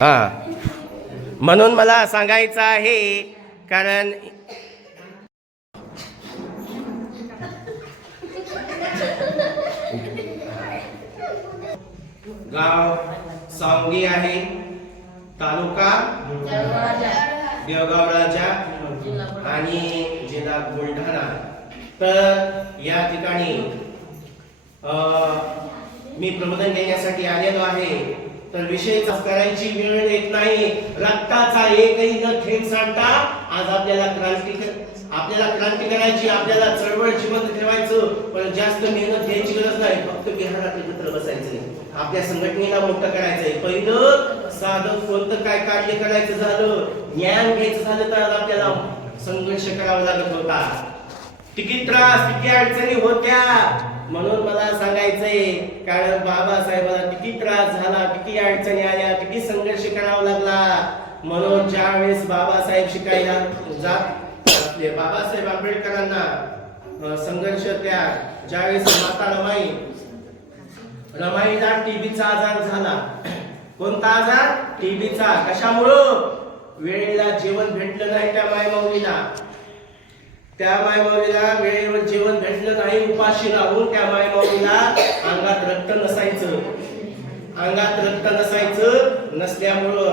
हा, म्हणून मला सांगायचं आहे, कारण गाव सांगली आहे, तालुका देवगाव राजा आणि जिल्हा बुलढाणा. तर या ठिकाणी मी प्रबोधन देण्यासाठी आलेलो आहे. तर विषय करायची वेळ येत नाही. रक्ताचा एकही न थेंब सांडता आज आपल्याला क्रांती करायची, आपल्याला चळवळ जिवंत ठेवायचं. पण जास्त मेहनत घ्यायची गरज नाही. फक्त बिहारात एकत्र बसायचं, आपल्या संघटनेला मोठं करायचंय. पहिलं साधं कोणतं काय कार्य करायचं झालं, ज्ञान घ्यायचं झालं तर आपल्याला संघर्ष करावा लागत होता. किती त्रास, किती अडचणी होत्या. म्हणून मला सांगायचंय, कारण बाबासाहेबांना किती त्रास झाला, किती अडचणी आल्या, किती संघर्ष करावा लागला. म्हणून ज्या वेळेस बाबासाहेब शिकायला जात, बाबासाहेब आंबेडकरांना संघर्ष ज्यावेळेस माता रमाईला टीबीचा आजार झाला. कोणता आजार? टीबीचा. कशामुळं? वेळेला जेवण भेटलं नाही त्या मायमाऊलीला. वेळेवर जेवण भेटलं नाही, उपाशी राहून त्या मायमाऊलीला अंगात रक्त नसायचं. नसल्यामुळं